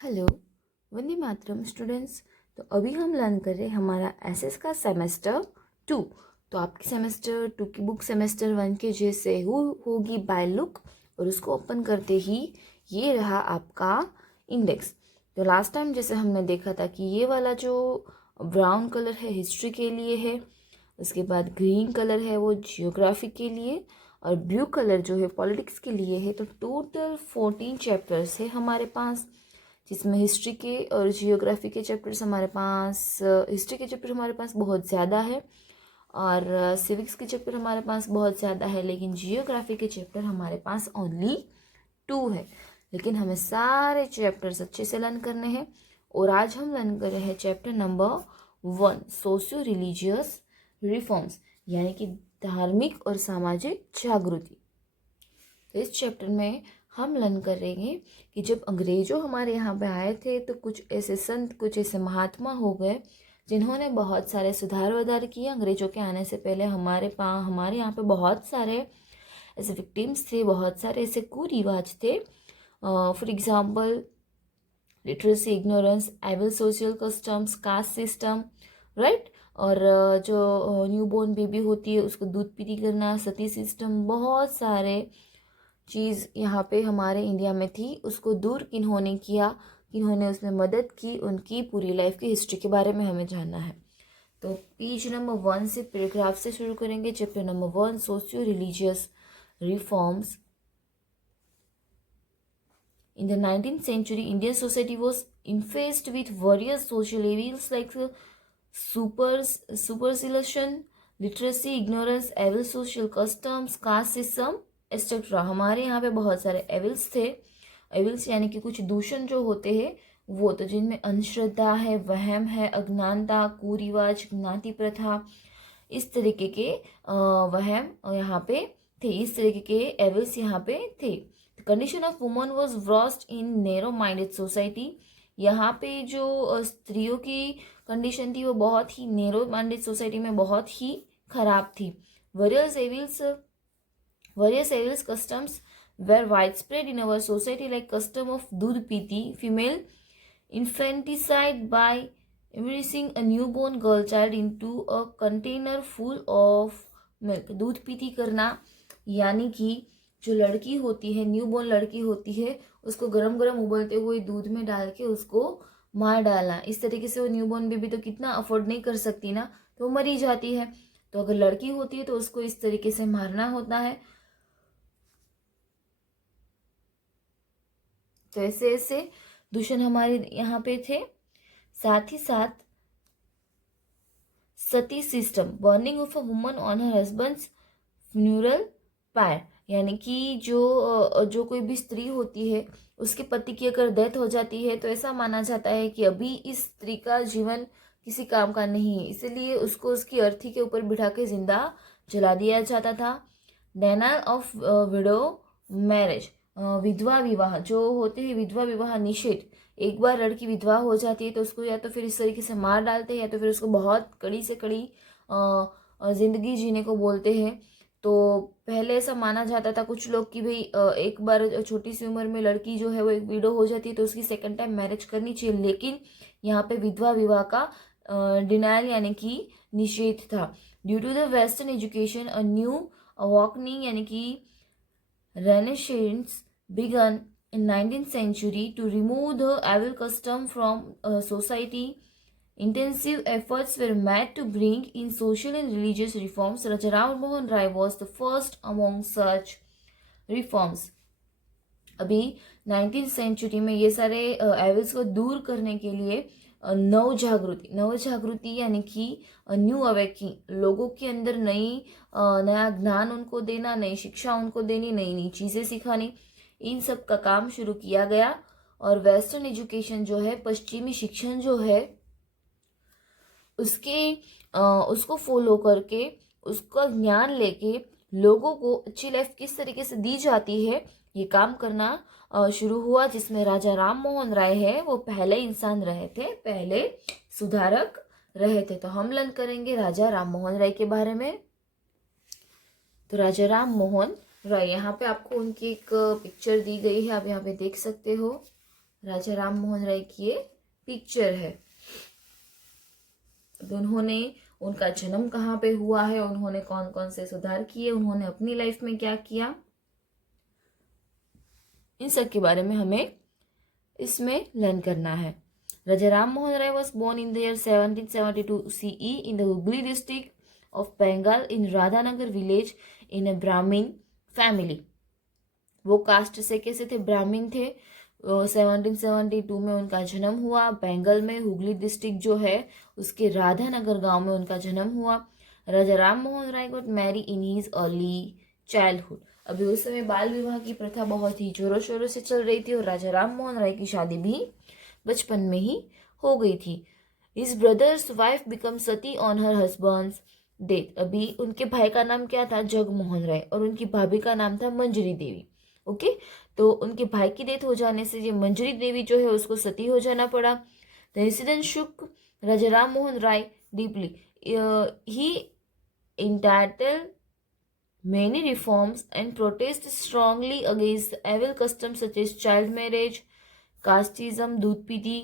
Hello, Vande Mataram students. तो अभी हम लर्न कर रहे हैं हमारा एसएस का सेमेस्टर 2। तो आपकी सेमेस्टर 2 की बुक सेमेस्टर 1 के जैसे होगी बाय लुक, और उसको ओपन करते ही ये रहा आपका इंडेक्स। तो लास्ट टाइम जैसे हमने देखा था कि ये वाला जो ब्राउन कलर है हिस्ट्री के लिए है, उसके बाद ग्रीन कलर है वो जियोग्राफी के लिए, और ब्लू कलर जो है पॉलिटिक्स के लिए है। तो टोटल 14 चैप्टर्स है हमारे पास, जिसमें हिस्ट्री के और जियोग्राफी के चैप्टर्स हमारे पास, हिस्ट्री के चैप्टर हमारे पास बहुत ज़्यादा है, और सिविक्स के चैप्टर हमारे पास बहुत ज़्यादा है, लेकिन जियोग्राफी के चैप्टर हमारे पास ओनली 2 है। लेकिन हमें सारे चैप्टर्स अच्छे से लर्न करने हैं, और आज हम लर्न कर रहे हैं chapter number 1, socio religious reforms, यानी कि धार्मिक और सामाजिक जागृति। तो इस चैप्टर में हम लर्न करेंगे कि जब अंग्रेजों हमारे यहाँ पे आए थे तो कुछ ऐसे संत, कुछ ऐसे महात्मा हो गए जिन्होंने बहुत सारे सुधार वधार किए। अंग्रेजों के आने से पहले हमारे यहाँ पे बहुत सारे ऐसे विक्टिम्स थे, बहुत सारे ऐसे कुरिवाज थे। For example literacy, ignorance, evil social customs, caste system, right. और जो न्यूबॉर्न बेबी होती है उसको दूध पीती करना, सती सिस्टम, बहुत सारे चीज़ यहाँ पे हमारे इंडिया में थी। उसको दूर किन्होंने किया, किन्होंने उसमें मदद की, उनकी पूरी लाइफ की हिस्ट्री के बारे में हमें जानना है। तो पेज नंबर 1 से पैराग्राफ से शुरू करेंगे। Chapter number 1, socio religious reforms. In the 19th century, Indian society was infested with various social evils like superstition, literacy, ignorance, evil social customs, caste system, etc. हमारे यहाँ पे बहुत सारे एविल्स थे। एविल्स यानी कि कुछ दूषण जो होते हैं वो, तो जिनमें अंधश्रद्धा है, वहम है, अज्ञानता, कुरिवाज, ज्ञाति प्रथा, इस तरीके के वहम यहाँ पे थे, इस तरीके के एविल्स यहाँ पे थे। Condition of woman was worst in narrow minded society. यहाँ पे जो स्त्रियों की कंडीशन थी वो बहुत ही नैरो माइंडेड सोसाइटी में बहुत ही खराब थी। Various evils customs were widespread in our society, like custom of दूध पीती, female infanticide by immersing a newborn girl child into a container full of milk। दूध पीती करना यानी कि जो लड़की होती है, न्यूबॉर्न लड़की होती है, उसको गरम गरम उबलते हुए दूध में डाल के उसको मार डालना। इस तरीके से वो न्यूबॉर्न बेबी तो कितना अफोर्ड नहीं कर सकती ना, तो वो मरी जाती है। तो अगर लड़की होती है तो उसको इस तरीके से मारना होता है। तो ऐसे ऐसे दूषण हमारे यहाँ पे थे। साथ ही साथ sati system, burning of a woman on her husband's funeral pyre, यानी कि जो कोई भी स्त्री होती है उसके पति की अगर डेथ हो जाती है तो ऐसा माना जाता है कि अभी इस स्त्री का जीवन किसी काम का नहीं है, इसलिए उसको उसकी अर्थी के ऊपर बिठा के जिंदा जला दिया जाता था। डेनाल ऑफ विडो मैरिज, विधवा विवाह जो होते हैं, विधवा विवाह निषेध। एक बार लड़की विधवा हो जाती है तो उसको या तो फिर इस तरीके से मार डालते हैं, या तो फिर उसको बहुत कड़ी से कड़ी जिंदगी जीने को बोलते हैं। तो पहले ऐसा माना जाता था कुछ लोग कि भाई एक बार छोटी सी उम्र में लड़की जो है वो एक विडो हो जाती है तो उसकी सेकंड टाइम मैरिज करनी चाहिए, लेकिन यहाँ पे विधवा विवाह का डिनायल यानी कि निषेध था। Due to the western education a new awakening यानी कि renaissance began in 19th century to remove the evil custom from society. Intensive efforts were made to bring in social and religious reforms. Raja Ram Mohan Rai was the first among such reforms. अभी 19th century में ये सारे evils को दूर करने के लिए नव जागृति यानी कि न्यू अवेकिंग, लोगों के अंदर नया ज्ञान उनको देना, नई शिक्षा उनको देनी, नई नई चीजें सिखानी, इन सब का काम शुरू किया गया। और वेस्टर्न एजुकेशन जो है, पश्चिमी शिक्षण जो है, उसको फॉलो करके, उसका ज्ञान लेके लोगों को अच्छी लाइफ किस तरीके से दी जाती है ये काम करना शुरू हुआ, जिसमें राजा राम मोहन राय है वो पहले इंसान रहे थे, पहले सुधारक रहे थे। तो हम लर्न करेंगे राजा राम मोहन राय के बारे में। तो राजा राम मोहन राय, यहाँ पे आपको उनकी एक पिक्चर दी गई है, आप यहाँ पे देख सकते हो। राजा राम मोहन राय की ये पिक्चर है। उन्होंने उनका जन्म कहाँ पे हुआ है, उन्होंने कौन कौन से सुधार किए, उन्होंने अपनी लाइफ में क्या किया, इन सब के बारे में हमें इसमें लर्न करना है। Raja Ram Mohan Rai was born in the year 1772 CE in the Hooghly district of Bengal in Radhanagar village in a Brahmin family. वो कास्ट से कैसे थे? ब्राह्मण थे। 1772 में उनका जन्म हुआ। बंगाल में हुगली डिस्ट्रिक्ट जो है उसके राधानगर गांव में उनका जन्म हुआ। Raja Ram Mohan Roy got marry in his early childhood. अभी उस समय बाल विवाह की प्रथा बहुत ही जोरों शोरों से चल रही थी और राजा राम मोहन राय की शादी भी बचपन में ही हो गई थी। His brother's wife become Sati on her husbands death. अभी उनके भाई का नाम क्या था? जगमोहन राय, और उनकी भाभी का नाम था मंजरी देवी। ओके, तो उनके भाई की डेथ हो जाने से ये मंजरी देवी जो है उसको सती हो जाना पड़ा। The incident shook Raja Ram Mohan Roy deeply. He entitled many reforms and protest strongly against evil customs such as child marriage, casteism, दूध पीती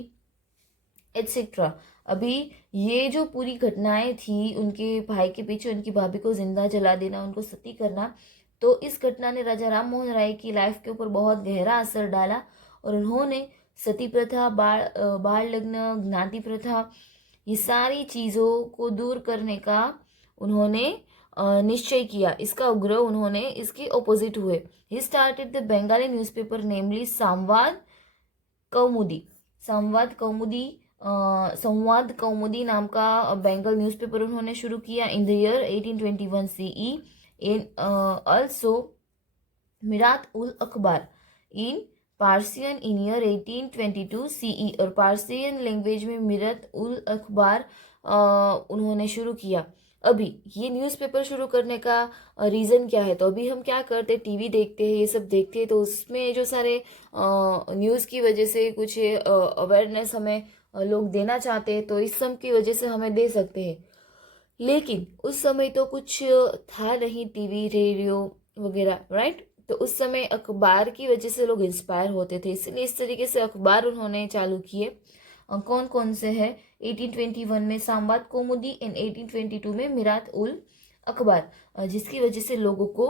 एटसेट्रा। अभी ये जो पूरी घटनाएं थी उनके भाई के पीछे उनकी भाभी को जिंदा जला देना, उनको सती करना, तो इस घटना ने राजा राम मोहन राय की लाइफ के ऊपर बहुत गहरा असर डाला और उन्होंने सती प्रथा, बाल लग्न, ज्ञाति प्रथा, ये सारी चीज़ों को दूर करने का उन्होंने निश्चय किया। इसका उग्र उन्होंने इसके ऑपोजिट हुए। He started the Bengali newspaper namely Sambad Kaumudi. संवाद कौमुदी नाम का बंगाल न्यूज़पेपर उन्होंने शुरू किया in the year 1821 CE। In also Mirat ul Akhbar in Persian in year 1822 CE। और पार्सियन लैंग्वेज में मिरत उल अखबार उन्होंने शुरू किया। अभी ये न्यूज़पेपर शुरू करने का रीज़न क्या है? तो अभी हम क्या करते हैं, टीवी देखते हैं, ये सब देखते हैं, तो उसमें जो सारे न्यूज़ की वजह से कुछ अवेयरनेस हमें लोग देना चाहते हैं, तो इस सब की वजह से हमें दे सकते हैं। लेकिन उस समय तो कुछ था नहीं, टीवी, रेडियो वगैरह, राइट? तो उस समय अखबार की वजह से लोग इंस्पायर होते थे, इसलिए इस तरीके से अखबार उन्होंने चालू किए। कौन कौन से है? 1821 में संवाद कौमुदी एंड 1822 में मिरात उल अखबार, जिसकी वजह से लोगों को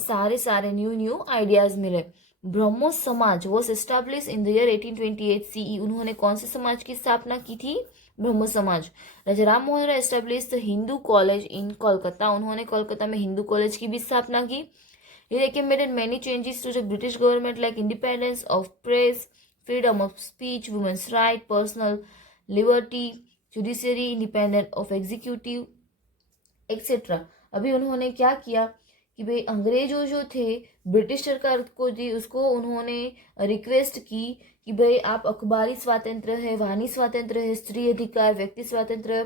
सारे न्यू आइडियाज मिले। ब्रह्मो समाज was establish in the year 1828 CE। उन्होंने कौन से समाज की स्थापना की थी? Brahmo Samaj. Raja Ram Mohan Roy establish the Hindu College in Kolkata. उन्होंने कोलकाता में हिंदू कॉलेज की भी स्थापना की। He recommended many changes to the British government like independence of press, freedom of speech, women's right, personal liberty, judiciary, independence of executive, etc. अभी उन्होंने क्या किया कि भाई अंग्रेजों जो थे, ब्रिटिश सरकार को थी, उसको उन्होंने रिक्वेस्ट की कि भाई आप अखबारी स्वातंत्र है, वाणी स्वातंत्र है, स्त्री अधिकार, व्यक्ति स्वातंत्र,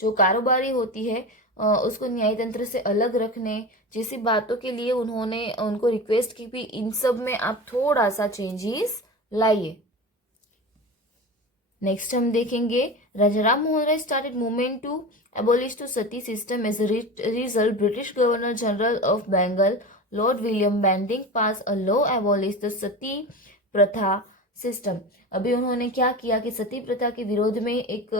जो कारोबारी होती है उसको न्याय तंत्र से अलग रखने जैसी बातों के लिए उन्होंने उनको रिक्वेस्ट की भी इन सब में आप थोड़ा सा चेंजेस लाइए। नेक्स्ट हम देखेंगे Raja Ram Mohan Roy started movement to abolish to sati system as result British Governor General of Bengal Lord William Bentinck pass a law abolish the sati pratha system. अभी उन्होंने क्या किया कि सती प्रथा के विरोध में एक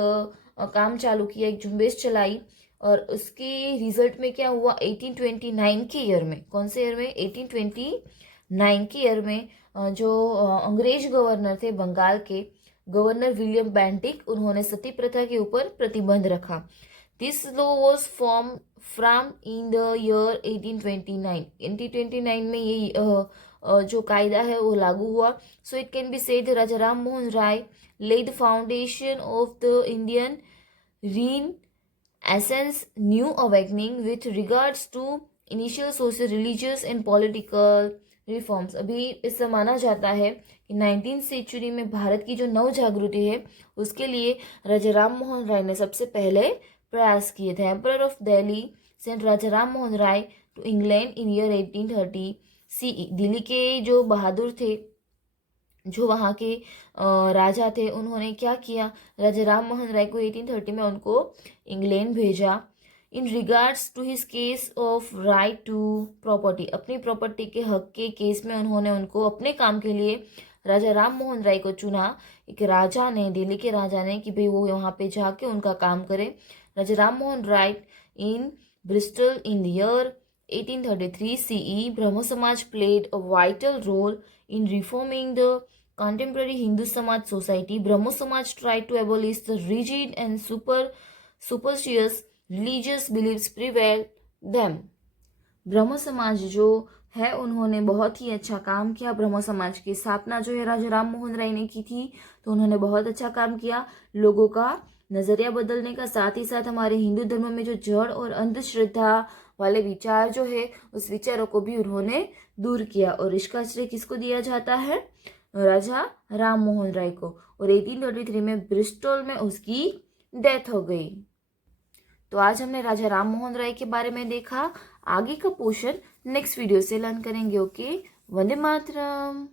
काम चालू किया, एक झुंबेश चलाई, और उसके रिजल्ट में क्या हुआ? 1829 के ईयर में, कौन से ईयर में? 1829 के ईयर में जो अंग्रेज गवर्नर थे बंगाल के, गवर्नर विलियम बेंटिक, उन्होंने सती प्रथा के ऊपर प्रतिबंध रखा। This law was form from in the year 1829। 1829 में ये जो कायदा है वो लागू हुआ। So it can be said Raja Ram Mohan Roy laid the foundation of the Indian Renaissance new awakening with regards to initial social, religious and political reforms। अभी इससे माना जाता है कि 19th सेंचुरी में भारत की जो नव जागृति है उसके लिए राजा राम मोहन राय ने सबसे पहले प्रयास किए थे। Emperor of Delhi sent Raja Ram Mohan Roy to England in year 1830 CE। Delhi के जो बहादुर थे, जो वहाँ के राजा थे, उन्होंने क्या किया? राजा राम मोहन राय को 1830 में उनको इंग्लैंड भेजा। In regards to his case of right to property, अपनी प्रॉपर्टी के हक के केस में उन्होंने उनको अपने काम के लिए राजा राम मोहन राय को चुना एक राजा ने, दिल्ली के राजा ने, कि भाई वो यहाँ पे जाके उनका काम करे। Raja Ram Mohan Roy in Bristol in the year 1833 CE, Brahmo Samaj played a vital role in reforming the contemporary Hindu Samaj society. Brahmo Samaj tried to abolish the rigid and superstitious religious beliefs prevailed them. ब्रह्म समाज जो है उन्होंने बहुत ही अच्छा काम किया। ब्रह्म समाज की स्थापना जो है राजा राम मोहन राय ने की थी, तो उन्होंने बहुत अच्छा काम किया लोगों का नजरिया बदलने का, साथ ही साथ हमारे हिंदू धर्म में जो जड़ और अंधश्रद्धा वाले विचार जो है उस विचारों को भी उन्होंने दूर किया। और इसका श्रेय किसको दिया जाता है? राजा राम मोहन राय को। और 1833 में ब्रिस्टल में उसकी डेथ हो गई। तो आज हमने राजा राम मोहन राय के बारे में देखा। आगे का पोर्शन नेक्स्ट वीडियो से लर्न करेंगे। ओके, वंदे मातरम।